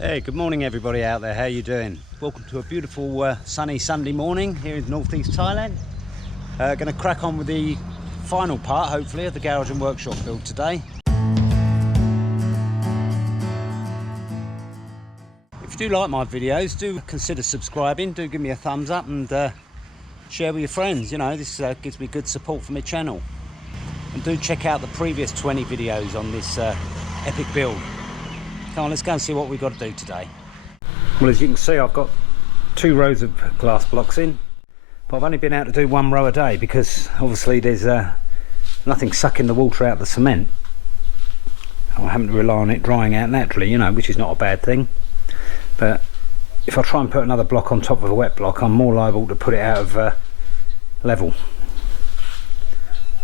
Hey, good morning everybody out there. How you doing? Welcome to a beautiful sunny Sunday morning here in northeast Thailand. Going to crack on with the final part, hopefully, of the garage and workshop build today. If you do like my videos, do consider subscribing, do give me a thumbs up and share with your friends. You know, this gives me good support for my channel. And do check out the previous 20 videos on this epic build. Come on, let's go and see what we've got to do today. Well, as you can see, I've got 2 rows of glass blocks in, but I've only been able to do 1 row a day because obviously there's nothing sucking the water out of the cement. I'm having to rely on it drying out naturally, you know, which is not a bad thing. But if I try and put another block on top of a wet block, I'm more liable to put it out of level.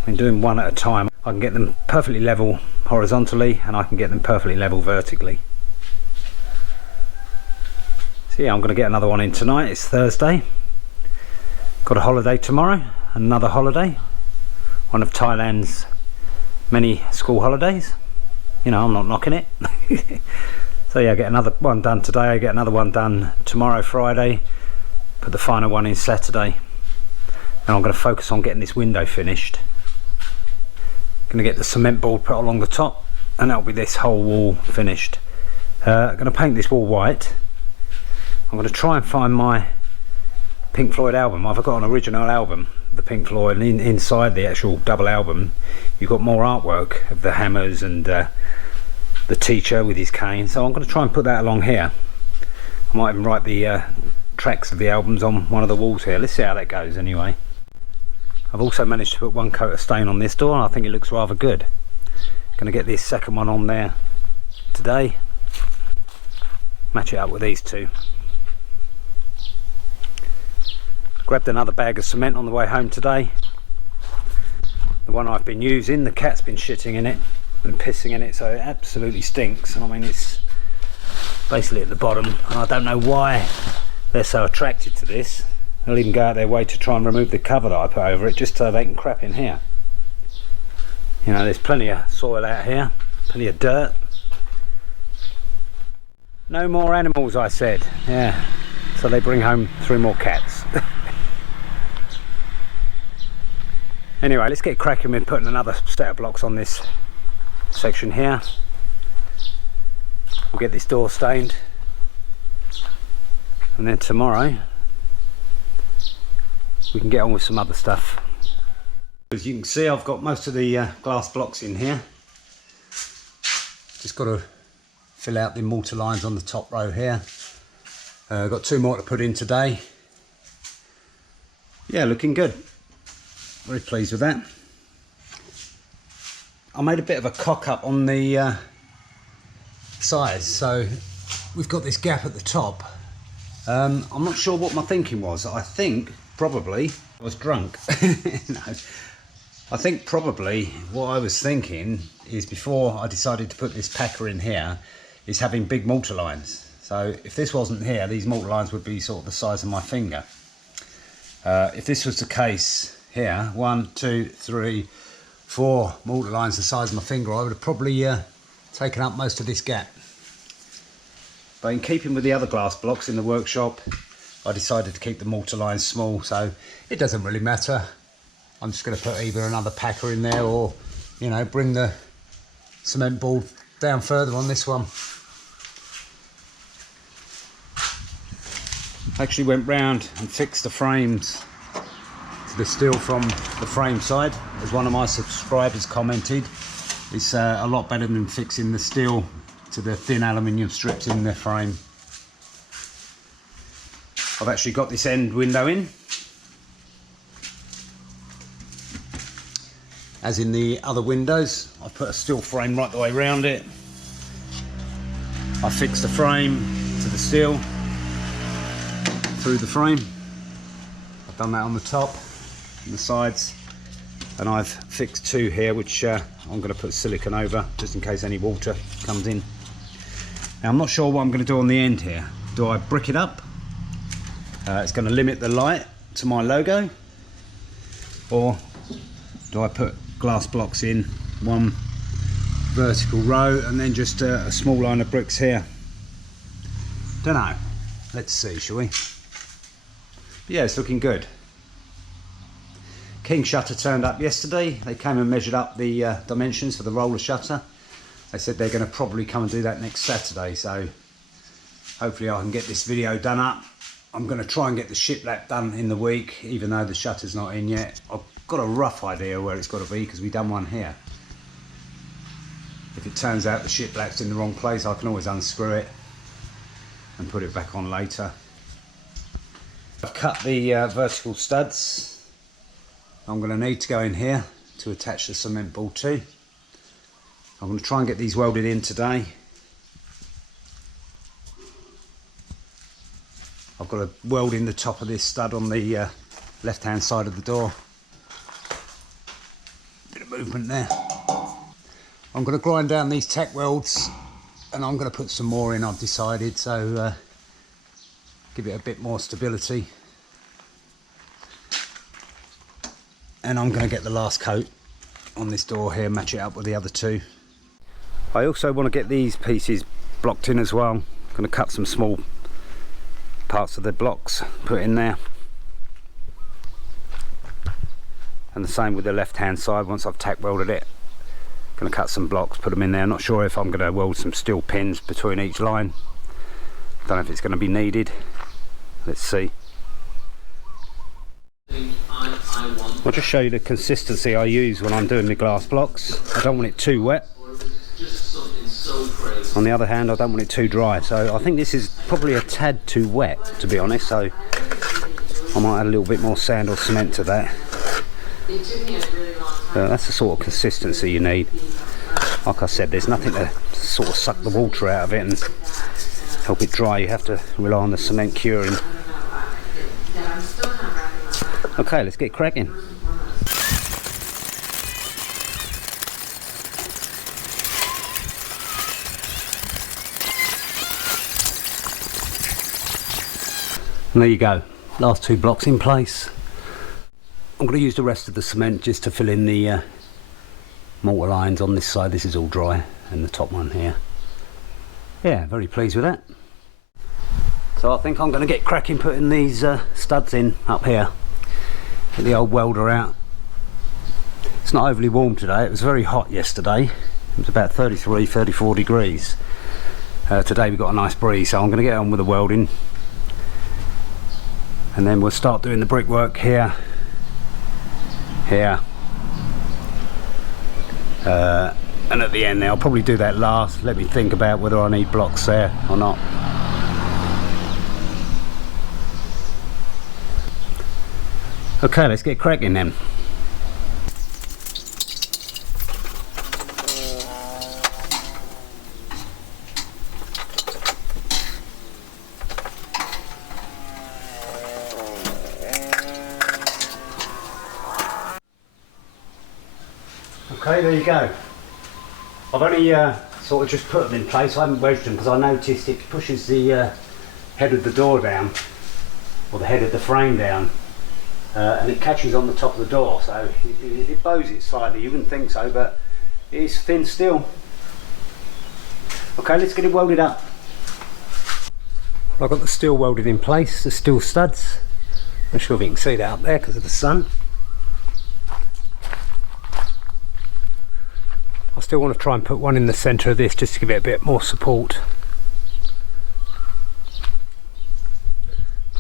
I'm doing 1 at a time. I can get them perfectly level horizontally and I can get them perfectly level vertically. So yeah, I'm going to get another one in tonight. It's Thursday. Got a holiday tomorrow, another holiday, one of Thailand's many school holidays. You know, I'm not knocking it. So yeah, I get another one done today, I get another one done tomorrow, Friday, put the final one in Saturday. And I'm going to focus on getting this window finished. Going to get the cement board put along the top and that'll be this whole wall finished. I'm going to paint this wall white. I'm going to try and find my Pink Floyd album. I've got an original album, the Pink Floyd, and inside the actual double album you've got more artwork of the hammers and the teacher with his cane, so I'm going to try and put that along here. I might even write the tracks of the albums on one of the walls here. Let's see how that goes anyway. I've also managed to put 1 coat of stain on this door and I think it looks rather good. Going to get this second one on there today, match it up with these 2. Grabbed another bag of cement on the way home today. The one I've been using, the cat's been shitting in it and pissing in it, so it absolutely stinks. And I mean, it's basically at the bottom and I don't know why they're so attracted to this. They'll even go out their way to try and remove the cover that I put over it just so they can crap in here. You know, there's plenty of soil out here, plenty of dirt. No more animals, I said. Yeah, so they bring home 3 more cats. Anyway, let's get cracking with putting another set of blocks on this section here. We'll get this door stained and then tomorrow we can get on with some other stuff. As you can see, I've got most of the glass blocks in here. Just got to fill out the mortar lines on the top row here. Got 2 more to put in today. Yeah, looking good. Very pleased with that. I made a bit of a cock up on the sides, so we've got this gap at the top. I'm not sure what my thinking was. I think probably I was drunk. No, I think probably what I was thinking is, before I decided to put this packer in here, is having big mortar lines. So if this wasn't here, these mortar lines would be sort of the size of my finger. If this was the case here, 1, 2, 3, 4 mortar lines the size of my finger, I would have probably taken up most of this gap. But in keeping with the other glass blocks in the workshop, I decided to keep the mortar lines small, so it doesn't really matter. I'm just going to put either another packer in there or, you know, bring the cement board down further on this one. I actually went round and fixed the frames to the steel from the frame side. As one of my subscribers commented, it's a lot better than fixing the steel to the thin aluminium strips in the frame. I've actually got this end window in, as in the other windows. I've put a steel frame right the way around it. I fixed the frame to the steel through the frame. I've done that on the top and the sides, and I've fixed 2 here which I'm going to put silicone over just in case any water comes in. Now I'm not sure what I'm going to do on the end here. Do I brick it up? It's going to limit the light to my logo, or do I put glass blocks in, 1 vertical row and then just a small line of bricks here? Don't know. Let's see, shall we? But yeah, it's looking good. King shutter turned up yesterday. They came and measured up the dimensions for the roller shutter. They said they're going to probably come and do that next Saturday, so hopefully I can get this video done up. I'm going to try and get the shiplap done in the week, even though the shutter's not in yet. I've got a rough idea where it's got to be because we've done one here. If it turns out the shiplap's in the wrong place, I can always unscrew it and put it back on later. I've cut the vertical studs. I'm going to need to go in here to attach the cement ball to. I'm going to try and get these welded in today. I've got to weld in the top of this stud on the left hand side of the door. Bit of movement there. I'm going to grind down these tack welds and I'm going to put some more in, I've decided, so give it a bit more stability. And I'm going to get the last coat on this door here, match it up with the other two. I also want to get these pieces blocked in as well. I'm going to cut some small parts of the blocks, put in there. And the same with the left hand side once I've tack welded it. I'm going to cut some blocks, put them in there. I'm not sure if I'm going to weld some steel pins between each line. Don't know if it's going to be needed. Let's see. I'll just show you the consistency I use when I'm doing the glass blocks. I don't want it too wet. On the other hand, I don't want it too dry, so I think this is probably a tad too wet, to be honest, so I might add a little bit more sand or cement to that. That's the sort of consistency you need. Like I said, there's nothing to sort of suck the water out of it and help it dry. You have to rely on the cement curing. Okay, let's get cracking. And there you go, last two blocks in place. I'm going to use the rest of the cement just to fill in the mortar lines on this side. This is all dry, and the top one here. Yeah, very pleased with that. So I think I'm going to get cracking putting these studs in up here. Get the old welder out. It's not overly warm today. It was very hot yesterday. It was about 33, 34 degrees. Today we got a nice breeze, so I'm going to get on with the welding. And then we'll start doing the brickwork here, here, and at the end there. I'll probably do that last. Let me think about whether I need blocks there or not. Okay, let's get cracking then. Okay, there you go. I've only sort of just put them in place. I haven't wedged them because I noticed it pushes the head of the door down, or the head of the frame down, and it catches on the top of the door, so it bows it slightly. You wouldn't think so, but it is thin steel. Okay, let's get it welded up. I've got the steel welded in place, the steel studs. I'm not sure if you can see that up there because of the sun. I still want to try and put one in the centre of this just to give it a bit more support.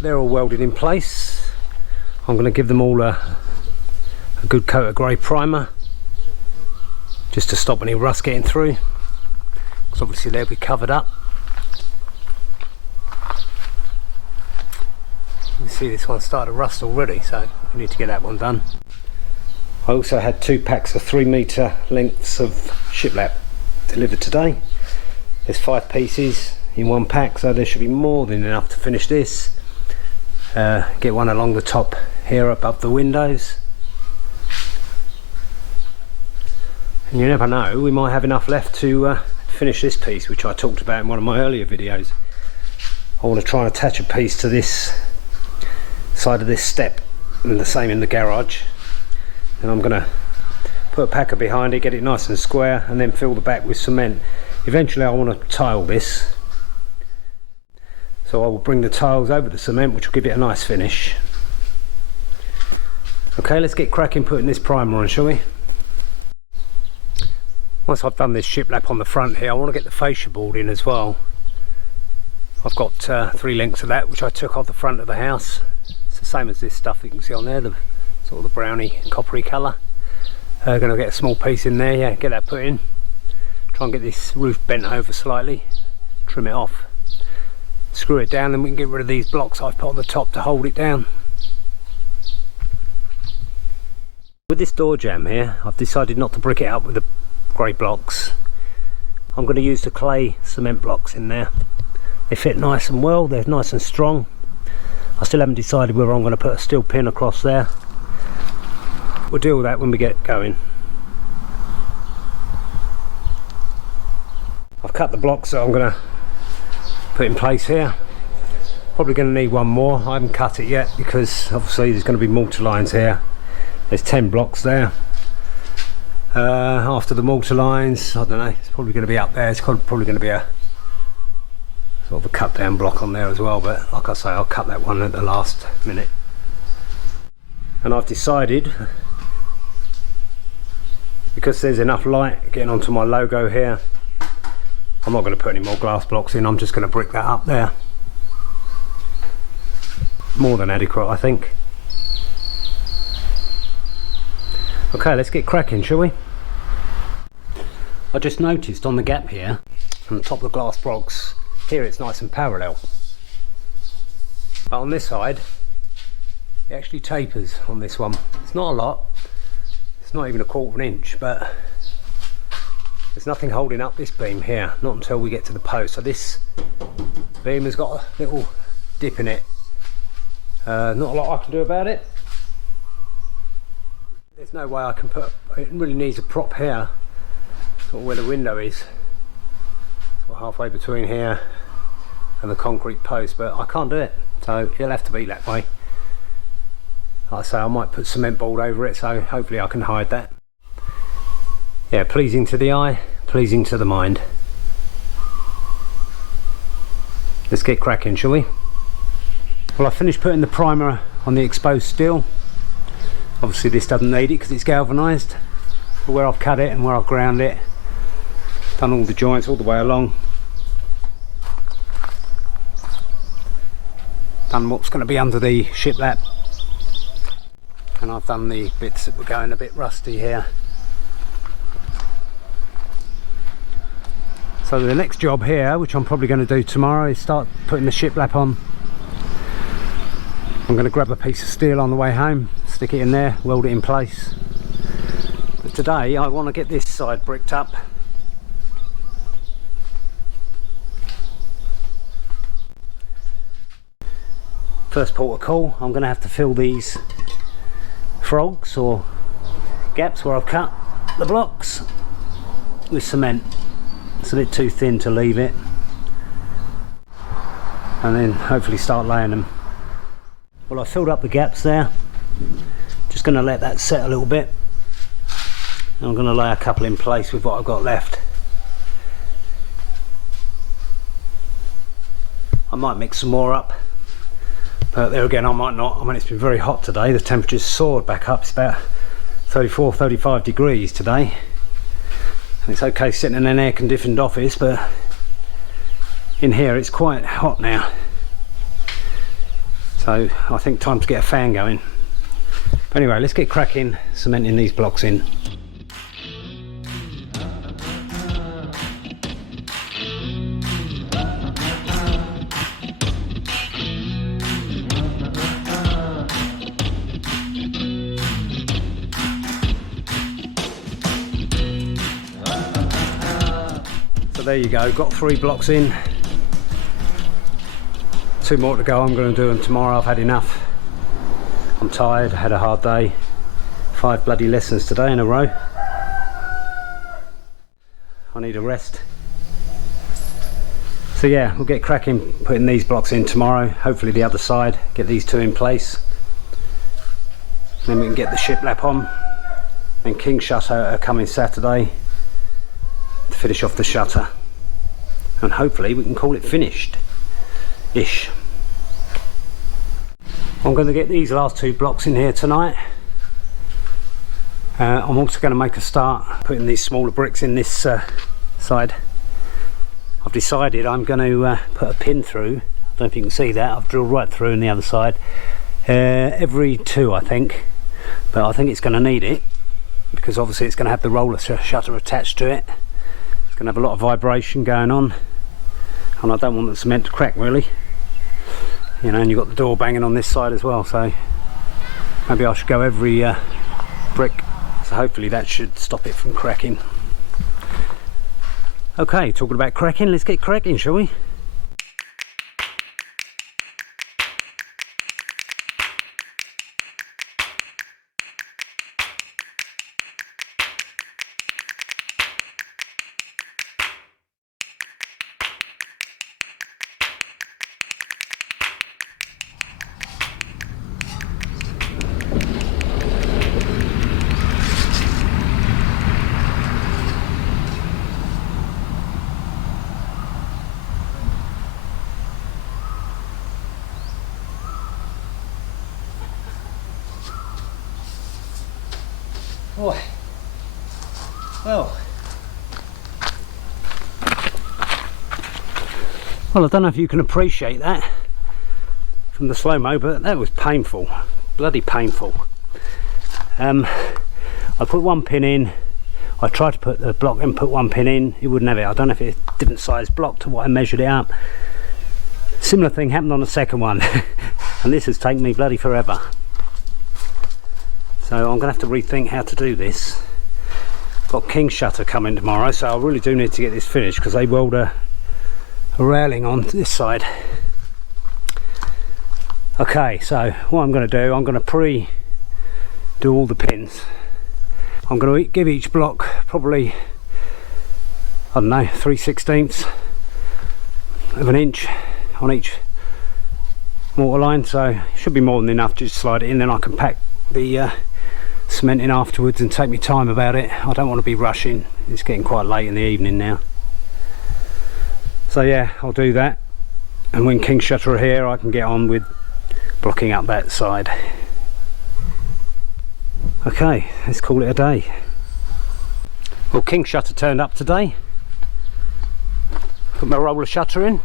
They're all welded in place. I'm going to give them all a good coat of grey primer just to stop any rust getting through, because obviously they'll be covered up. You see this one started to rust already, so we need to get that one done. I also had 2 packs of 3 metre lengths of shiplap delivered today. There's 5 pieces in one pack, so there should be more than enough to finish this. Get one along the top here above the windows. And you never know, we might have enough left to finish this piece, which I talked about in one of my earlier videos. I want to try and attach a piece to this side of this step, and the same in the garage. And I'm going to put a packer behind it, get it nice and square, and then fill the back with cement. Eventually I want to tile this. So I will bring the tiles over the cement, which will give it a nice finish. Okay, let's get cracking putting this primer on, shall we? Once I've done this shiplap on the front here, I want to get the fascia board in as well. I've got 3 lengths of that, which I took off the front of the house. It's the same as this stuff you can see on there, the sort of the browny, coppery colour. Going to get a small piece in there, yeah, get that put in. Try and get this roof bent over slightly, trim it off. Screw it down, then we can get rid of these blocks I've put on the top to hold it down. With this door jamb here, I've decided not to brick it up with the grey blocks. I'm going to use the clay cement blocks in there. They fit nice and well, they're nice and strong. I still haven't decided whether I'm going to put a steel pin across there. We'll deal with that when we get going. I've cut the blocks that I'm going to put in place here. Probably going to need one more. I haven't cut it yet because obviously there's going to be mortar lines here. There's 10 blocks there. After the mortar lines, I don't know, it's probably going to be up there. It's probably going to be a sort of a cut down block on there as well, but like I say, I'll cut that one at the last minute. And I've decided, because there's enough light getting onto my logo here, I'm not going to put any more glass blocks in. I'm just going to brick that up there. More than adequate, I think. Okay, let's get cracking, shall we? I just noticed on the gap here, on the top of the glass blocks, here it's nice and parallel. But on this side, it actually tapers on this one. It's not a lot. It's not even a quarter of an inch, but there's nothing holding up this beam here, not until we get to the post. So this beam has got a little dip in it. Not a lot I can do about it. There's no way I can put, it really needs a prop here, sort of where the window is, sort of halfway between here and the concrete post, but I can't do it, so it'll have to be that way. Like I say, I might put cement board over it, so hopefully I can hide that. Yeah, pleasing to the eye, pleasing to the mind. Let's get cracking, shall we? Well, I finished putting the primer on the exposed steel. Obviously this doesn't need it because it's galvanised, but where I've cut it and where I've ground it, done all the joints all the way along, done what's going to be under the shiplap, and I've done the bits that were going a bit rusty here. So the next job here, which I'm probably going to do tomorrow, is start putting the shiplap on. I'm going to grab a piece of steel on the way home, stick it in there, weld it in place. But today I want to get this side bricked up. First port of call, I'm going to have to fill these frogs or gaps where I've cut the blocks with cement. It's a bit too thin to leave it, and then hopefully start laying them. Well, I filled up the gaps there, just going to let that set a little bit, and I'm going to lay a couple in place with what I've got left. I might mix some more up, but there again I might not. I mean, it's been very hot today, the temperature's soared back up. It's about 34-35 degrees today, and it's okay sitting in an air-conditioned office, but in here it's quite hot now. So I think time to get a fan going. But anyway, let's get cracking, cementing these blocks in. So there you go, got 3 blocks in. 2 more to go. I'm going to do them tomorrow. I've had enough. I'm tired, had a hard day. 5 bloody lessons today in a row. I need a rest. So yeah, we'll get cracking putting these blocks in tomorrow. Hopefully the other side, get these 2 in place. Then we can get the shiplap on. And king shutter are coming Saturday to finish off the shutter. And hopefully we can call it finished. ish. I'm going to get these last 2 blocks in here tonight. I'm also going to make a start putting these smaller bricks in this side. I've decided I'm going to put a pin through. I don't know if you can see that. I've drilled right through on the other side. Every 2, I think, but I think it's going to need it because obviously it's going to have the roller shutter attached to it. It's going to have a lot of vibration going on, and I don't want the cement to crack really, you know, and you've got the door banging on this side as well, so maybe I should go every brick, so hopefully that should stop it from cracking. Okay, talking about cracking, let's get cracking, shall we? Boy, well, I don't know if you can appreciate that from the slow-mo, but that was painful, bloody painful. I put 1 pin in. I tried to put the block and put 1 pin in, it wouldn't have it. I don't know if it's a different size block to what I measured it up. Similar thing happened on the second one and this has taken me bloody forever. So I'm going to have to rethink how to do this. Got king shutter coming tomorrow, so I really do need to get this finished because they weld a railing on this side. Okay, so what I'm going to do, I'm going to pre-do all the pins. I'm going to give each block probably, I don't know, 3/16 of an inch on each mortar line, so it should be more than enough. Just slide it in, then I can pack the cement in afterwards and take my time about it. I don't want to be rushing, it's getting quite late in the evening now. So yeah, I'll do that, and when king shutter are here I can get on with blocking up that side. Okay, let's call it a day. Well, king shutter turned up today. Put my roller shutter in.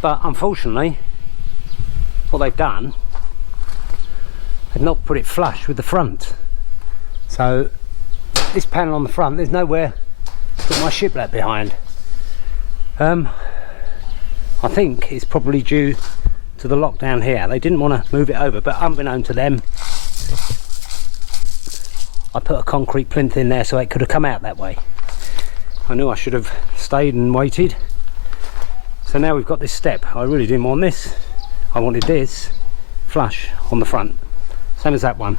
But unfortunately, what they've done, they've not put it flush with the front. So this panel on the front, there's nowhere to put my shiplap behind. I think it's probably due to the lock down here. They didn't want to move it over, but unbeknown to them, I put a concrete plinth in there so it could have come out that way. I knew I should have stayed and waited. So now we've got this step. I really didn't want this. I wanted this flush on the front, same as that one.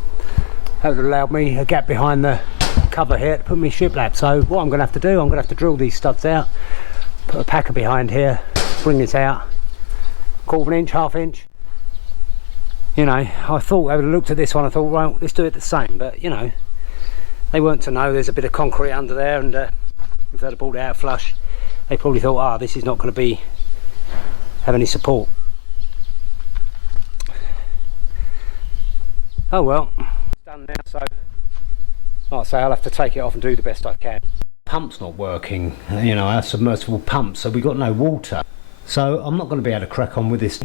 That would have allowed me a gap behind the cover here to put my shiplap. So what I'm going to have to do, I'm going to have to drill these studs out, put a packer behind here, bring this out, 1/4 inch, 1/2 inch. You know, I thought they would have looked at this one, I thought, well, let's do it the same, but you know, they weren't to know there's a bit of concrete under there, and if they'd have brought it out flush, they probably thought, ah, this is not going to have any support. Oh well, it's done now, so like I say, I'll have to take it off and do the best I can. Pump's not working, you know, our submersible pump, so we've got no water. So I'm not going to be able to crack on with this.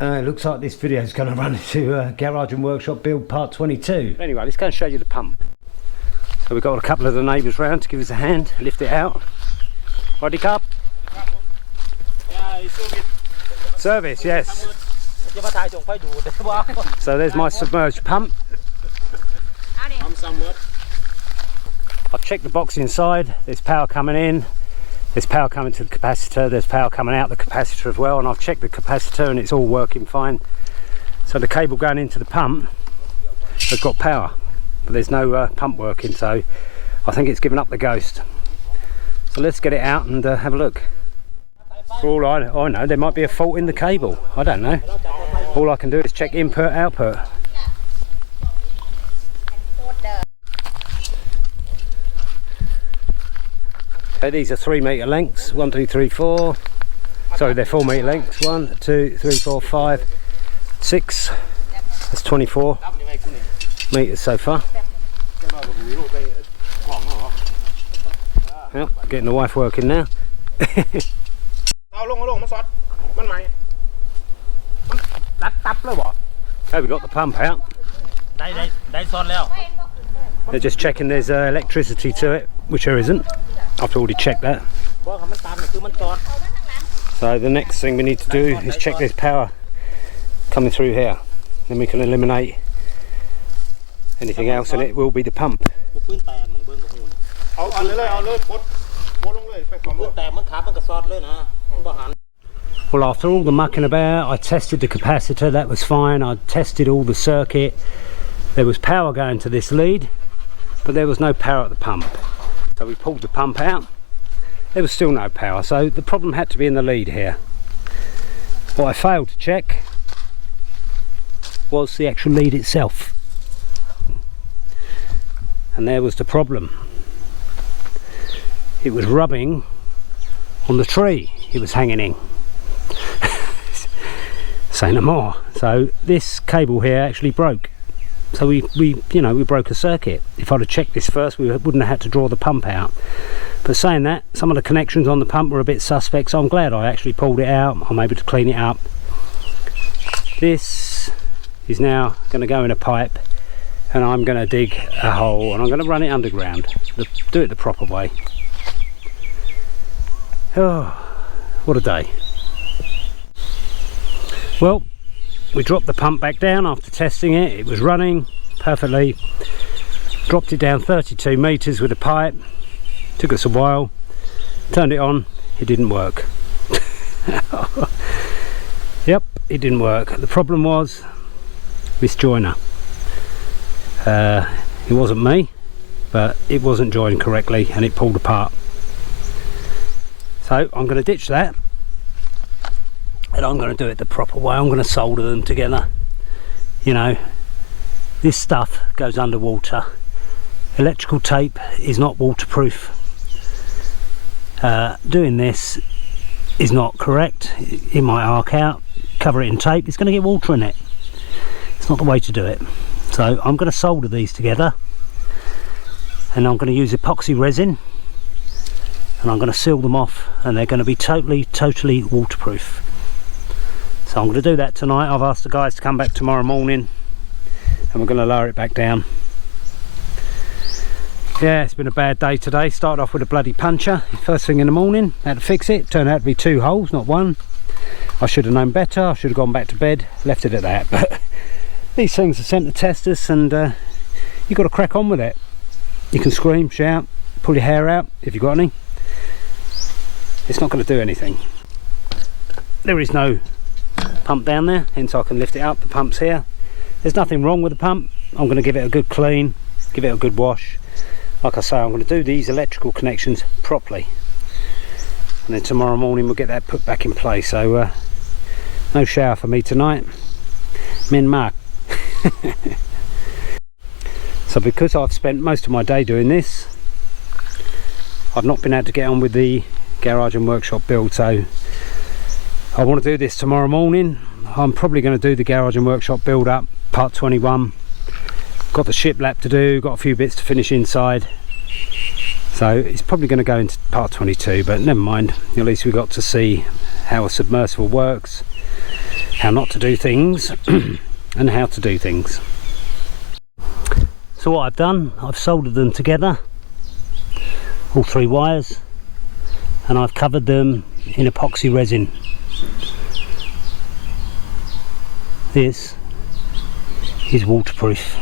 It looks like this video is going to run into Garage and Workshop Build Part 22. Anyway, let's go and show you the pump. So we've got a couple of the neighbours round to give us a hand, lift it out. Ready, Cup? Service, yes. So there's my submerged pump. I've checked the box inside, there's power coming in, there's power coming to the capacitor, there's power coming out the capacitor as well, and I've checked the capacitor and it's all working fine. So the cable going into the pump has got power, but there's no pump working, so I think it's given up the ghost. So let's get it out and have a look. For all I know, there might be a fault in the cable, I don't know. All I can do is check input, output. So these are 3 metre lengths. 1, 2, 3, 4. Sorry, they're 4 metre lengths. 1, 2, 3, 4, 5, 6. That's 24 metres so far. Well, getting the wife working now. Okay, we got the pump out. They're just checking there's electricity to it, which there isn't. I've already checked that. So the next thing we need to do is check there's power coming through here. Then we can eliminate anything else, and it will be the pump. Well, after all the mucking about, I tested the capacitor, that was fine. I tested all the circuit. There was power going to this lead, but there was no power at the pump. So we pulled the pump out. There was still no power, so the problem had to be in the lead here. What I failed to check was the actual lead itself. And there was the problem. It was rubbing on the tree it was hanging in. Say no more. So this cable here actually broke. So we broke a circuit. If I'd have checked this first, we wouldn't have had to draw the pump out. But saying that, some of the connections on the pump were a bit suspect, so I'm glad I actually pulled it out. I'm able to clean it up. This is now going to go in a pipe, and I'm going to dig a hole, and I'm going to run it underground. Do it the proper way. Oh, what a day. Well, we dropped the pump back down after testing it. It was running perfectly. Dropped it down 32 metres with a pipe. Took us a while. Turned it on. It didn't work. Yep, it didn't work. The problem was this joiner. It wasn't me, but it wasn't joined correctly and it pulled apart. So I'm going to ditch that, and I'm going to do it the proper way. I'm going to solder them together. You know, this stuff goes underwater. Electrical tape is not waterproof. Doing this is not correct. It might arc out. Cover it in tape, it's going to get water in it. It's not the way to do it. So I'm going to solder these together, and I'm going to use epoxy resin, and I'm going to seal them off, and they're going to be totally waterproof. So I'm going to do that tonight. I've asked the guys to come back tomorrow morning, and we're going to lower it back down. Yeah, it's been a bad day today. Started off with a bloody puncher first thing in the morning. Had to fix it. Turned out to be 2 holes, not 1. I should have known better. I should have gone back to bed, left it at that. But these things are sent to test us, and you've got to crack on with it. You can scream, shout, pull your hair out if you've got any. It's not going to do anything. There is no pump down there, hence I can lift it up. The pump's here. There's nothing wrong with the pump. I'm going to give it a good clean, give it a good wash. Like I say, I'm going to do these electrical connections properly, and then tomorrow morning we'll get that put back in place. So no shower for me tonight. Men mark. So because I've spent most of my day doing this, I've not been able to get on with the garage and workshop build. So I want to do this tomorrow morning. I'm probably going to do the garage and workshop build up, part 21. Got the shiplap to do, got a few bits to finish inside. So it's probably going to go into part 22, but never mind. At least we got to see how a submersible works, how not to do things, and how to do things. So what I've done, I've soldered them together, all 3 wires, and I've covered them in epoxy resin. This is waterproof,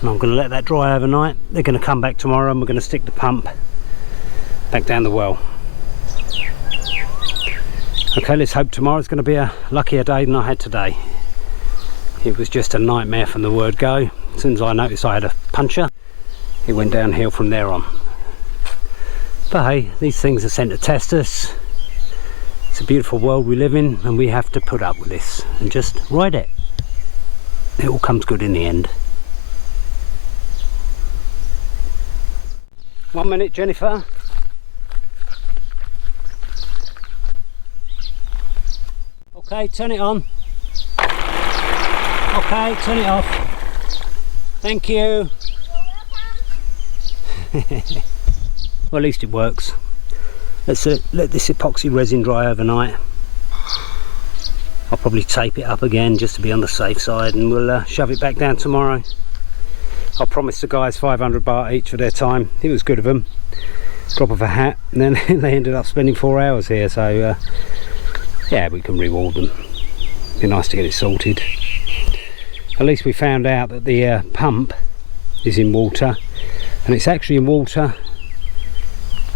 and I'm going to let that dry overnight. They're going to come back tomorrow, and we're going to stick the pump back down the well. Okay, let's hope tomorrow's going to be a luckier day than I had today. It was just a nightmare from the word go. As soon as I noticed I had a puncher, it went downhill from there on. But hey, these things are sent to test us. It's a beautiful world we live in, and we have to put up with this and just ride it. It all comes good in the end. 1 minute, Jennifer. Okay, turn it on. Okay, turn it off. Thank you. Well, at least it works. Let's let this epoxy resin dry overnight. I'll probably tape it up again just to be on the safe side, and we'll shove it back down tomorrow. I promised the guys 500 baht each for their time. It was good of them. Drop of a hat, and then they ended up spending 4 hours here, so yeah, we can reward them. Be nice to get it sorted. At least we found out that the pump is in water, and it's actually in water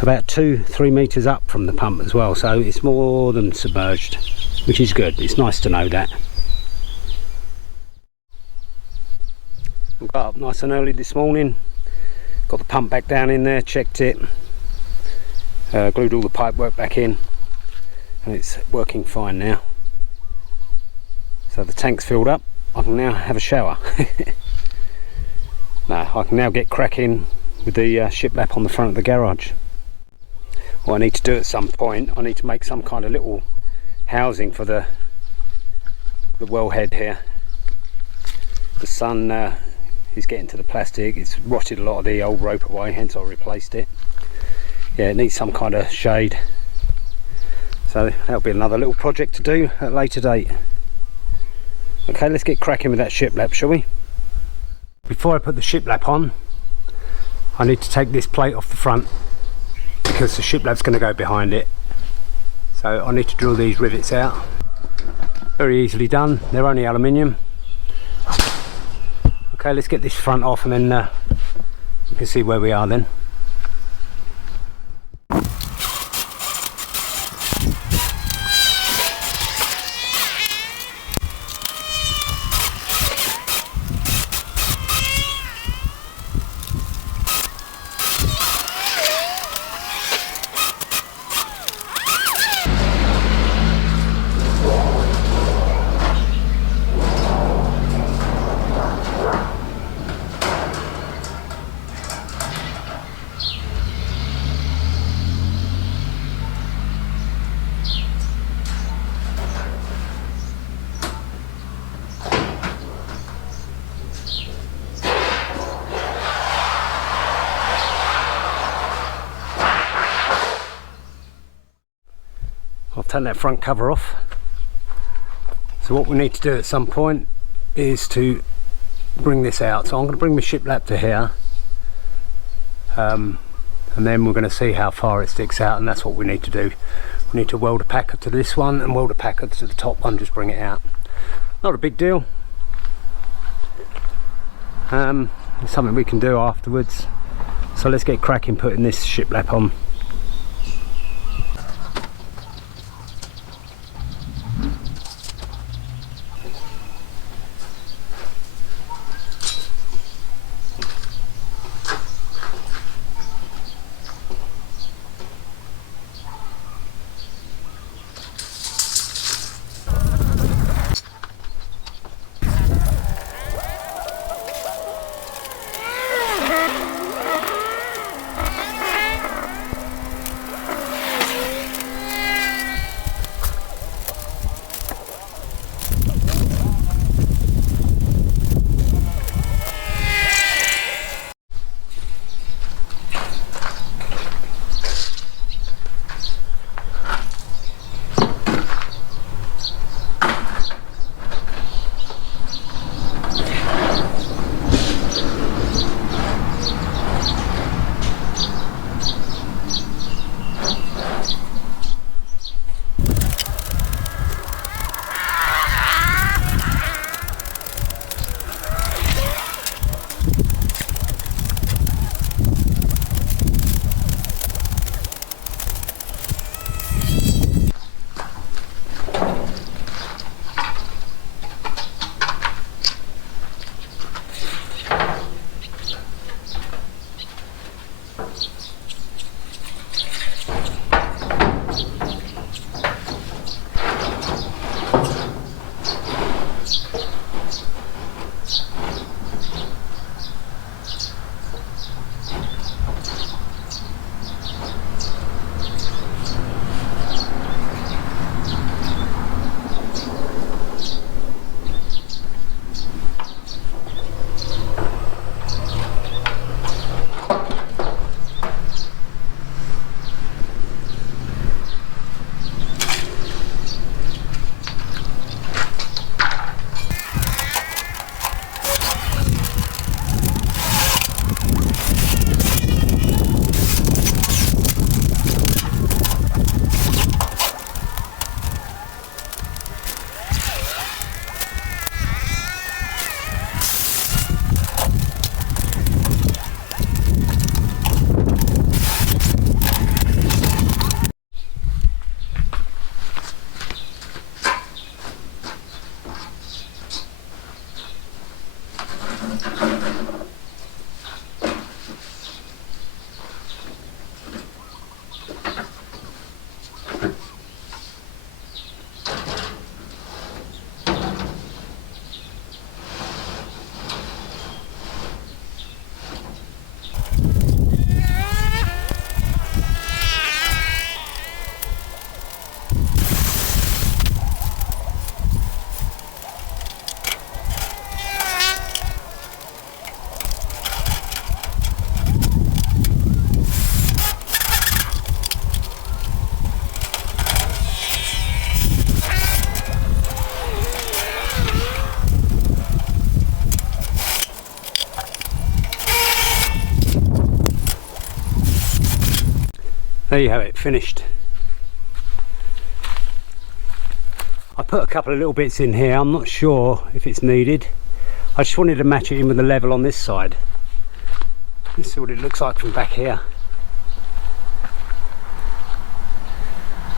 about 2-3 meters up from the pump as well, so it's more than submerged, which is good. It's nice to know that. We got up nice and early this morning, got the pump back down in there, checked it, glued all the pipe work back in, and it's working fine now. So the tank's filled up. I can now have a shower. No, I can now get cracking with the shiplap on the front of the garage. What I need to do at some point, I need to make some kind of little housing for the wellhead here. The sun is getting to the plastic. It's rotted a lot of the old rope away, hence I replaced it. Yeah, it needs some kind of shade. So that'll be another little project to do at a later date. Okay, let's get cracking with that shiplap, shall we? Before I put the shiplap on, I need to take this plate off the front because the shiplap's going to go behind it. So I need to drill these rivets out. Very easily done. They're only aluminium. Okay, let's get this front off, and then you can see where we are then. I'll take that front cover off. So what we need to do at some point is to bring this out. So I'm going to bring my shiplap to here, and then we're going to see how far it sticks out, and that's what we need to do. We need to weld a packer to this one and weld a packer to the top one, just bring it out. Not a big deal. It's something we can do afterwards. So let's get cracking putting this shiplap on. There you have it, finished. I put a couple of little bits in here. I'm not sure if it's needed. I just wanted to match it in with the level on this side. Let's see what it looks like from back here.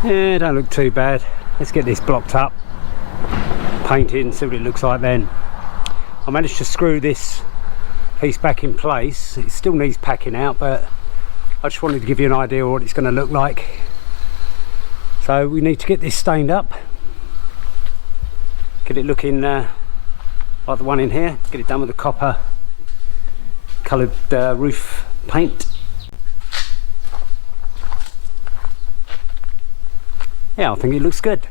Yeah, don't look too bad. Let's get this blocked up, painted, and see what it looks like then. I managed to screw this piece back in place. It still needs packing out, but I just wanted to give you an idea of what it's going to look like. So we need to get this stained up, get it looking like the one in here, get it done with the copper coloured roof paint. Yeah, I think it looks good.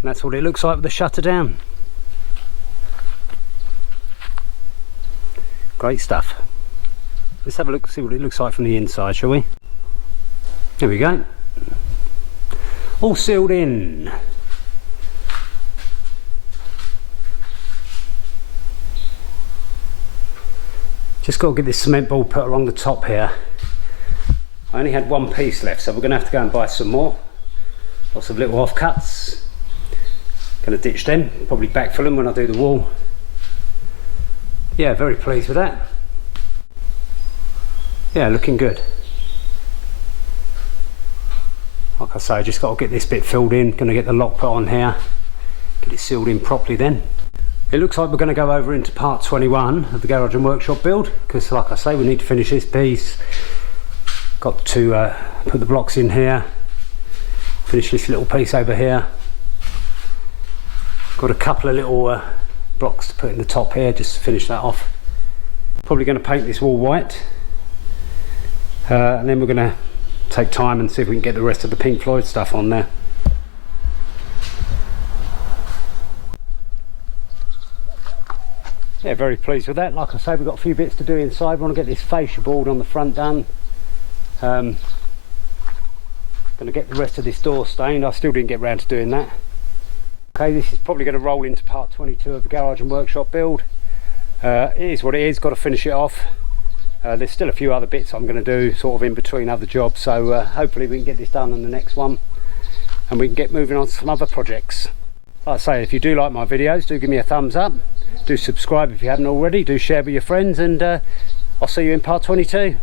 And that's what it looks like with the shutter down. Great stuff. Let's have a look, see what it looks like from the inside, shall we? There we go. All sealed in. Just got to get this cement board put along the top here. I only had one piece left, so we're going to have to go and buy some more. Lots of little offcuts. Going to ditch them, probably backfill them when I do the wall. Yeah, very pleased with that. Yeah, looking good. Like I say, I just got to get this bit filled in. Going to get the lock put on here, get it sealed in properly then. It looks like we're going to go over into part 21 of the garage and workshop build, because like I say, we need to finish this piece. Got to put the blocks in here, finish this little piece over here. Got a couple of little blocks to put in the top here just to finish that off. Probably going to paint this wall white, and then we're going to take time and see if we can get the rest of the Pink Floyd stuff on there. Yeah, very pleased with that. Like I say, we've got a few bits to do inside. We want to get this fascia board on the front done. Going to get the rest of this door stained. I still didn't get round to doing that. Okay, this is probably going to roll into part 22 of the garage and workshop build. It is what it is, got to finish it off. There's still a few other bits I'm going to do sort of in between other jobs, so hopefully we can get this done on the next one and we can get moving on to some other projects. Like I say, if you do like my videos, do give me a thumbs up, do subscribe if you haven't already, do share with your friends, and I'll see you in part 22.